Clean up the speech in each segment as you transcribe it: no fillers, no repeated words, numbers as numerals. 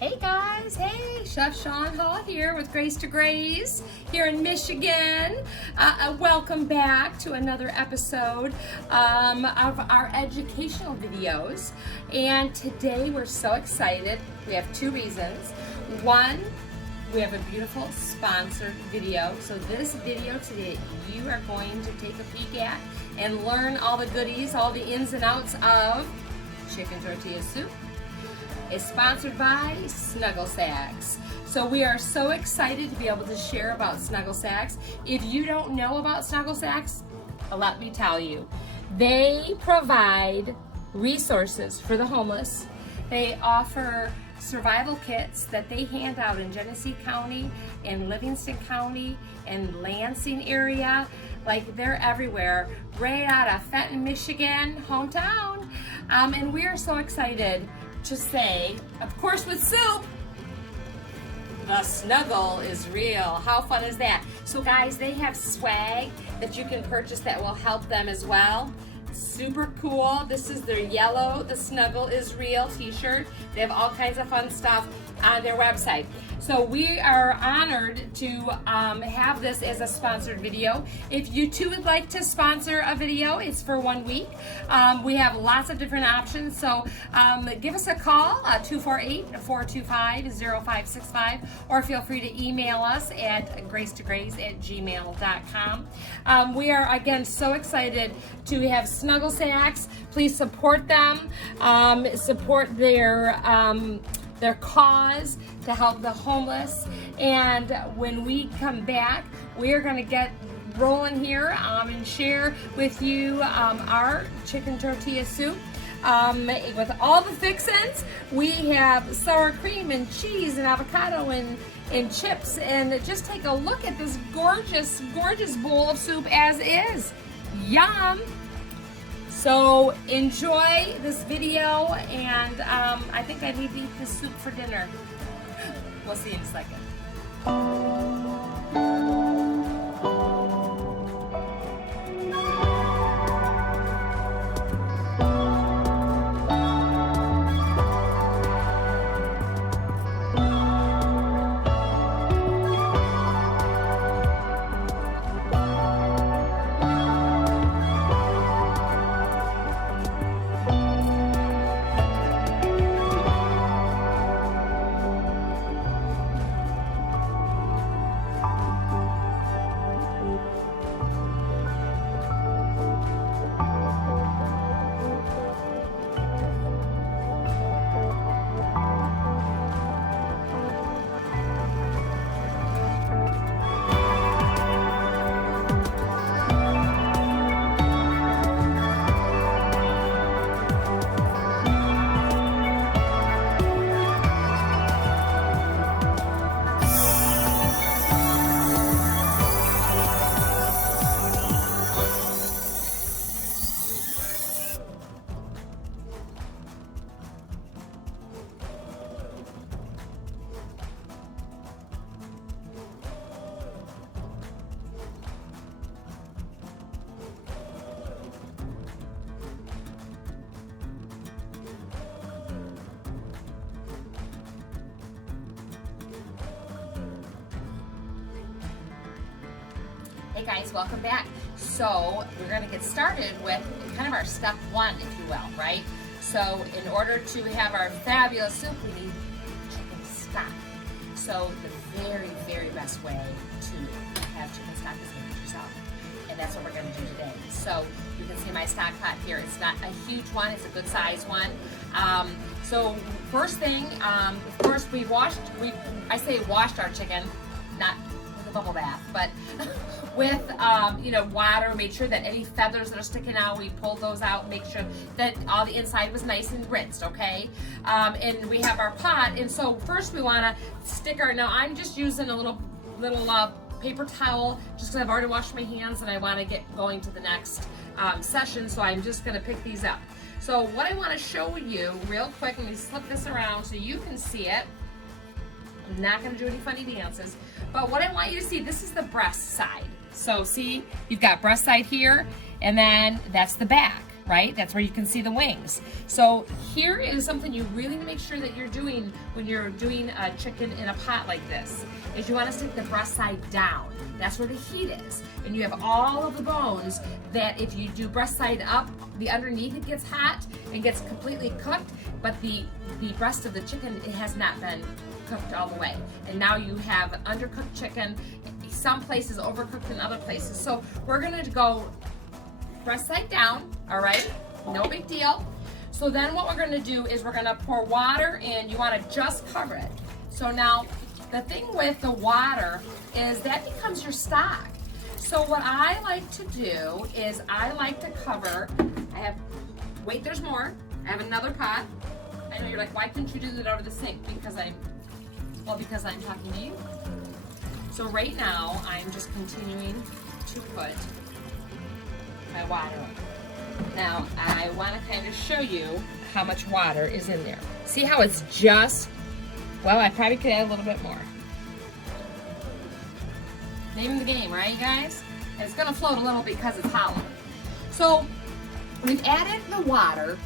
Hey guys, hey, Chef Sean Hall here with Grace to Graze here in Michigan. Welcome back to another episode of our educational videos. And today we're so excited. We have two reasons. One, we have a beautiful sponsored video. So this video today you are going to take a peek at and learn all the goodies, all the ins and outs of chicken tortilla soup. Is sponsored by Snuggle Sacks. So we are so excited to be able to share about Snuggle Sacks. If you don't know about Snuggle Sacks, let me tell you. They provide resources for the homeless. They offer survival kits that they hand out in Genesee County, in Livingston County, and Lansing area. Like they're everywhere, right out of Fenton, Michigan, hometown. And we are so excited to say, of course with soup, the Snuggle is real. How fun is that? So guys, they have swag that you can purchase that will help them as well. Super cool. This is their yellow, the Snuggle is real t-shirt. They have all kinds of fun stuff on their website. So we are honored to have this as a sponsored video. If you too would like to sponsor a video, it's for 1 week. We have lots of different options. So give us a call, 248-425-0565, or feel free to email us at gracetograze@gmail.com. We are again so excited to have Snuggle Sacks. Please support them, support their cause to help the homeless. And when we come back, we are going to get rolling here and share with you our chicken tortilla soup with all the fixins. We have sour cream and cheese and avocado and chips, and just take a look at this gorgeous, gorgeous bowl of soup as is. Yum! So enjoy this video, and I think I need to eat this soup for dinner. We'll see you in a second. Hey guys, welcome back. So we're going to get started with kind of our step one, if you will, right? So in order to have our fabulous soup, we need chicken stock. So the very, very best way to have chicken stock is make it yourself. And that's what we're going to do today. So you can see my stock pot here. It's not a huge one, it's a good size one. So first thing, of course we washed our chicken, not with a bubble bath, but with water. Made sure that any feathers that are sticking out, we pulled those out, make sure that all the inside was nice and rinsed, okay? And we have our pot, and so first we want to stick now I'm just using a little paper towel just because I've already washed my hands and I want to get going to the next session, so I'm just going to pick these up. So what I want to show you real quick, let me slip this around so you can see it. I'm not going to do any funny dances, but what I want you to see, this is the breast side. So see, you've got breast side here, and then that's the back. right? That's where you can see the wings. So here is something you really need to make sure that you're doing when you're doing a chicken in a pot like this, is you want to stick the breast side down. That's where the heat is. And you have all of the bones that if you do breast side up, the underneath it gets hot and gets completely cooked, but the breast of the chicken, it has not been cooked all the way. And now you have undercooked chicken, some places overcooked in other places. So we're gonna go breast side down, all right? No big deal. So then what we're gonna do is we're gonna pour water and you wanna just cover it. So now the thing with the water is that becomes your stock. So what I like to do is I like to cover, wait, there's more. I have another pot. I know you're like, why couldn't you do that over the sink? Because I'm talking to you. So right now, I'm just continuing to put my water in. Now, I want to kind of show you how much water is in there. See how it's just, well, I probably could add a little bit more. Name of the game, right, you guys? And it's going to float a little because it's hollow. So we've added the water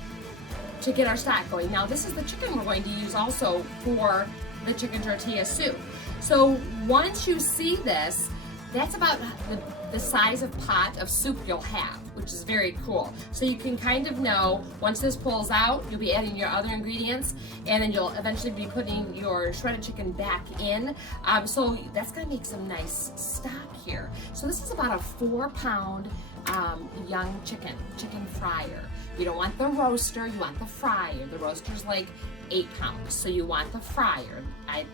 to get our stock going. Now, this is the chicken we're going to use also for the chicken tortilla soup. So once you see this, that's about the size of pot of soup you'll have, which is very cool. So you can kind of know, once this pulls out, you'll be adding your other ingredients, and then you'll eventually be putting your shredded chicken back in. So that's gonna make some nice stock here. So this is about a 4-pound young chicken fryer. You don't want the roaster, you want the fryer. The roaster's like 8 pounds, so you want the fryer. I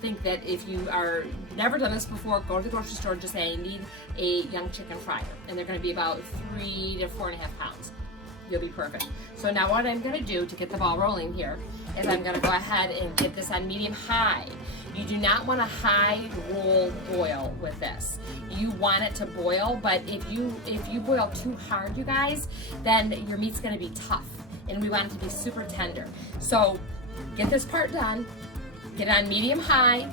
think that if you are never done this before, go to the grocery store and just say I need a young chicken fryer, and they're going to be about 3 to 4.5 pounds. You'll be perfect. So now what I'm going to do to get the ball rolling here is I'm going to go ahead and get this on medium high. You do not want a high roll boil with this. You want it to boil, but if you boil too hard, you guys, then your meat's going to be tough, and we want it to be super tender. So get this part done. Get it on medium high,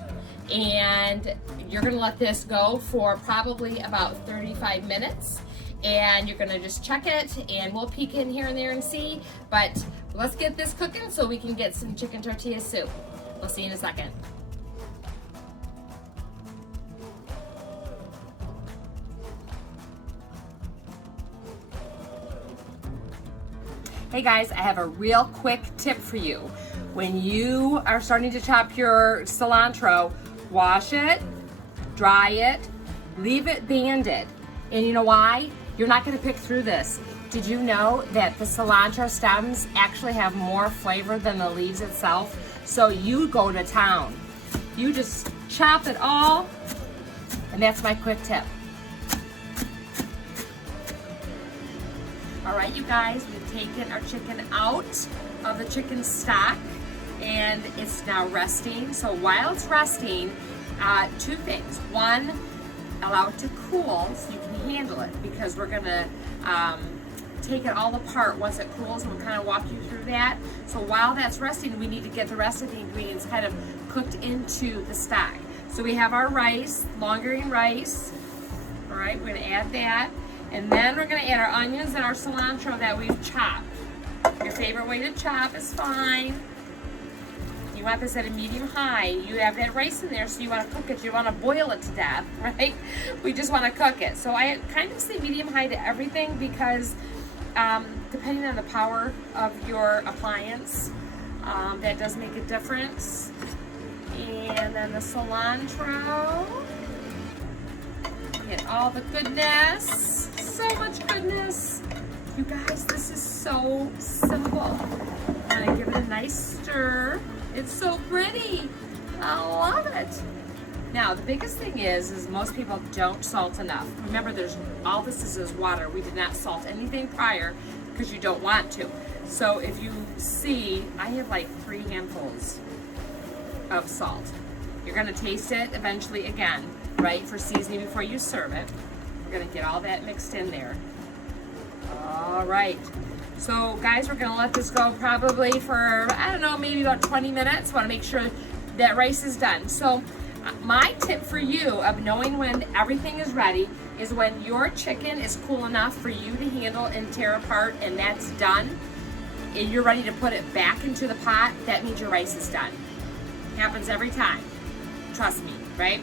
and you're gonna let this go for probably about 35 minutes, and you're gonna just check it, and we'll peek in here and there and see, but let's get this cooking so we can get some chicken tortilla soup. We'll see you in a second. Hey guys, I have a real quick tip for you. When you are starting to chop your cilantro, wash it, dry it, leave it banded. And you know why? You're not gonna pick through this. Did you know that the cilantro stems actually have more flavor than the leaves itself? So you go to town. You just chop it all, and that's my quick tip. All right, you guys, we've taken our chicken out of the chicken stock, and it's now resting. So while it's resting, 2 things. One, allow it to cool so you can handle it, because we're gonna take it all apart once it cools, and we'll kind of walk you through that. So while that's resting, we need to get the rest of the ingredients kind of cooked into the stock. So we have our rice, long grain rice. All right, we're gonna add that. And then we're gonna add our onions and our cilantro that we've chopped. Your favorite way to chop is fine. You want this at a medium high. You have that rice in there, so you want to cook it. You want to boil it to death, right? We just want to cook it. So I kind of say medium high to everything, because depending on the power of your appliance, that does make a difference. And then the cilantro. Get all the goodness. So much goodness. You guys, this is so simple. I'm gonna give it a nice stir. It's so pretty. I love it. Now, the biggest thing is most people don't salt enough. Remember, all this is water. We did not salt anything prior because you don't want to. So if you see, I have like 3 handfuls of salt. You're gonna taste it eventually again, right, for seasoning before you serve it. We're gonna get all that mixed in there. All right. So guys, we're gonna let this go probably for, I don't know, maybe about 20 minutes. Wanna make sure that rice is done. So My tip for you of knowing when everything is ready is when your chicken is cool enough for you to handle and tear apart, and that's done, and you're ready to put it back into the pot, that means your rice is done. Happens every time. Trust me, right?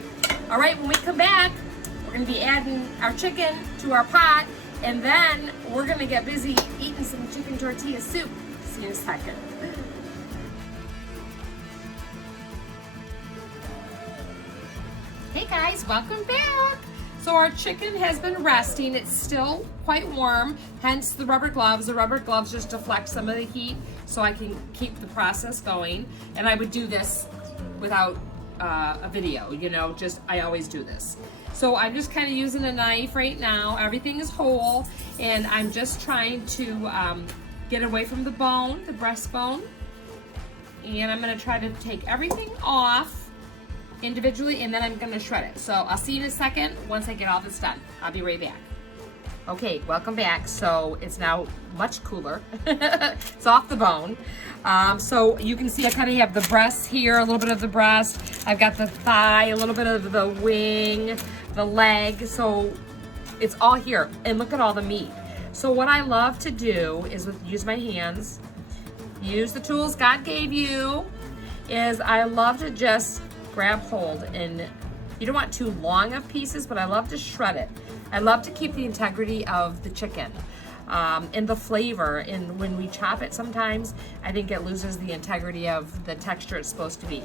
All right, when we come back, we're gonna be adding our chicken to our pot, and then we're gonna get busy eating some chicken tortilla soup. See you in a second. Hey guys, welcome back. So our chicken has been resting. It's still quite warm, hence the rubber gloves. The rubber gloves just deflect some of the heat so I can keep the process going. And I would do this without a video, you know, just I always do this. So I'm just kind of using a knife right now. Everything is whole, and I'm just trying to get away from the bone, the breastbone. And I'm gonna try to take everything off individually, and then I'm gonna shred it. So I'll see you in a second once I get all this done. I'll be right back. Okay, welcome back. So it's now much cooler. It's off the bone. So you can see I kind of have the breast here, a little bit of the breast. I've got the thigh, a little bit of the wing, the leg. So it's all here. And look at all the meat. So what I love to do is use my hands, use the tools God gave you, is I love to just grab hold, and you don't want too long of pieces, but I love to shred it. I love to keep the integrity of the chicken and the flavor, and when we chop it sometimes, I think it loses the integrity of the texture it's supposed to be.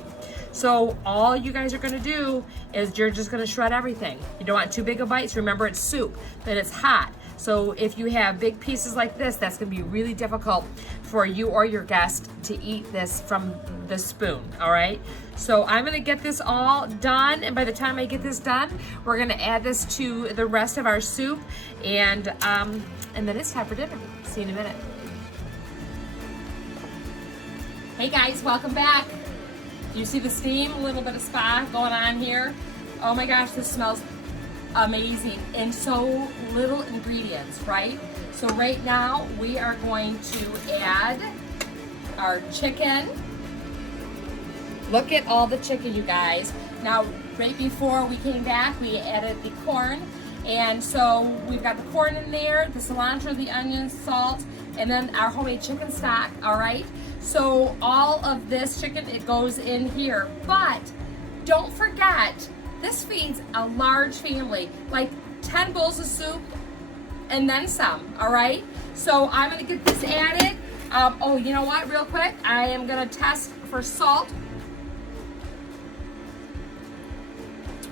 So all you guys are gonna do is you're just gonna shred everything. You don't want too big of bites. Remember, it's soup, then it's hot. So if you have big pieces like this, that's gonna be really difficult for you or your guest to eat this from the spoon, all right? So I'm gonna get this all done, and by the time I get this done, we're gonna add this to the rest of our soup, and then it's time for dinner. See you in a minute. Hey guys, welcome back. You see the steam, a little bit of spa going on here. Oh my gosh, this smells amazing, and so little ingredients, right? So right now we are going to add our chicken. Look at all the chicken, you guys. Now, right before we came back, we added the corn, and so we've got the corn in there, the cilantro, the onions, salt, and then our homemade chicken stock, all right? So all of this chicken, it goes in here, but don't forget, this feeds a large family, like 10 bowls of soup and then some, all right? So I'm gonna get this added. Oh, you know what, real quick, I am gonna test for salt.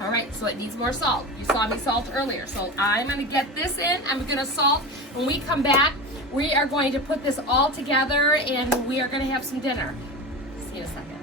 All right, so it needs more salt. You saw me salt earlier. So I'm gonna get this in, I'm gonna salt. When we come back, we are going to put this all together, and we are gonna have some dinner. See you in a second.